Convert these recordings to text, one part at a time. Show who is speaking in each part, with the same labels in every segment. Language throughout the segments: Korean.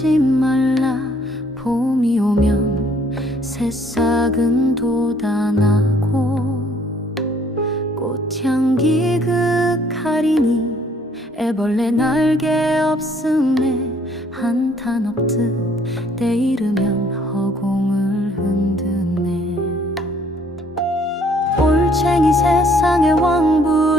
Speaker 1: 걱정하지 말라. 봄이 오면 새싹은 돋아나고 꽃향기 그가리니 애벌레 날개 없음에 한탄 없듯 때이르면 허공을 흔드네. 올챙이 세상의 왕부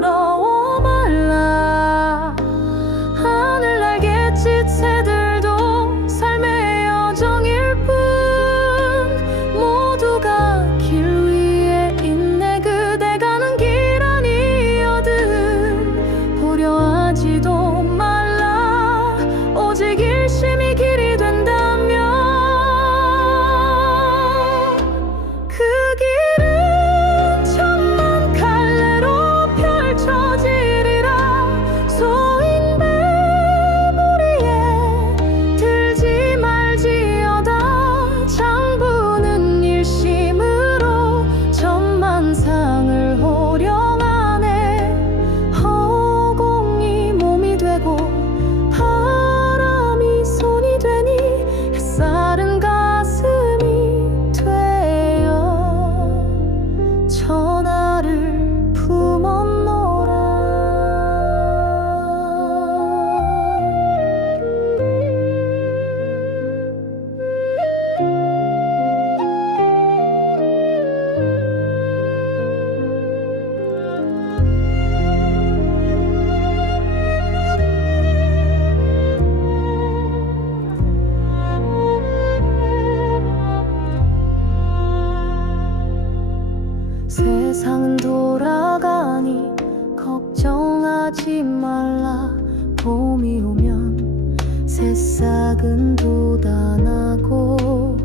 Speaker 1: 세상은 돌아가니 걱정하지 말라. 봄이 오면 새싹은 돋아나고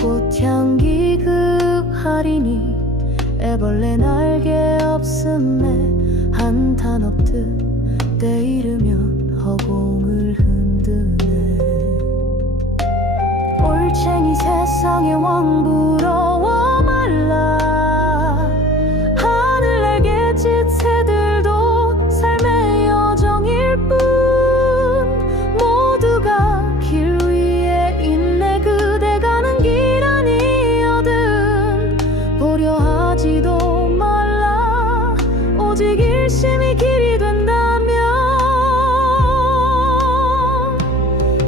Speaker 1: 꽃향기 그하리니 애벌레 날개 없음에 한탄 없듯 때이르면 허공을 흔드네. 올챙이 세상의 왕부 일심이 길이 된다면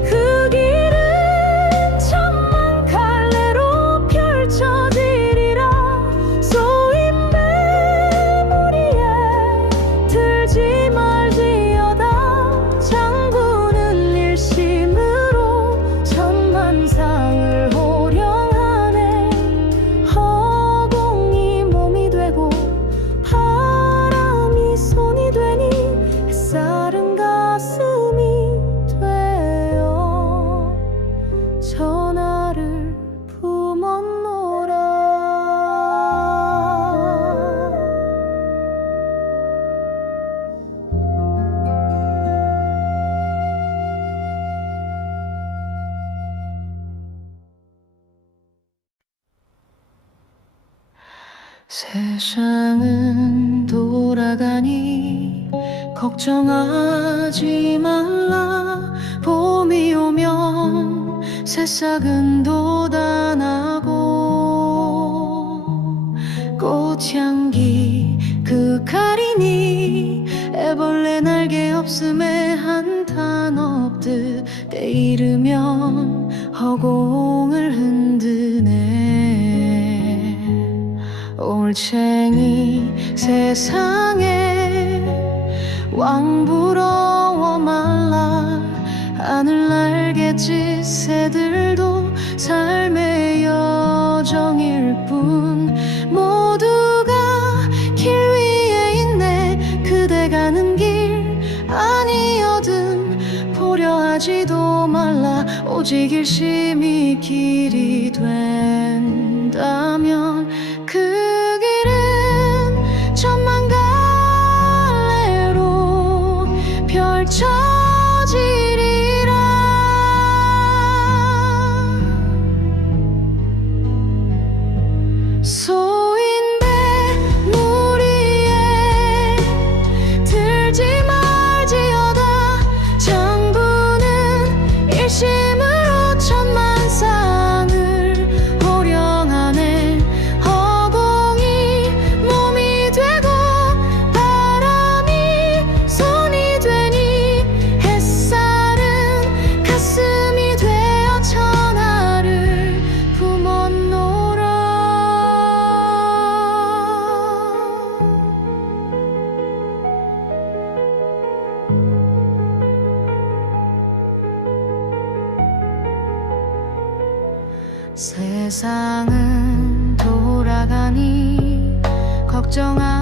Speaker 1: 그 길은 천만 갈래로 펼쳐지리라. 소인배 무리에 들지 말 세상은 돌아가니 걱정하지 말라. 봄이 오면 새싹은 돋아나고 꽃향기 그가리니 애벌레 날개 없음에 한탄 없듯 때 이르면 허공을 흔드 올챙이 세상에 왕 부러워 말라 하늘 날갯짓 새들도 삶의 여정일 뿐 모두가 길 위에 있네 그대 가는 길 아니어든 보려 하지도 말라 오직 일심이 길이 된다면 소 세상은 돌아가니 걱정하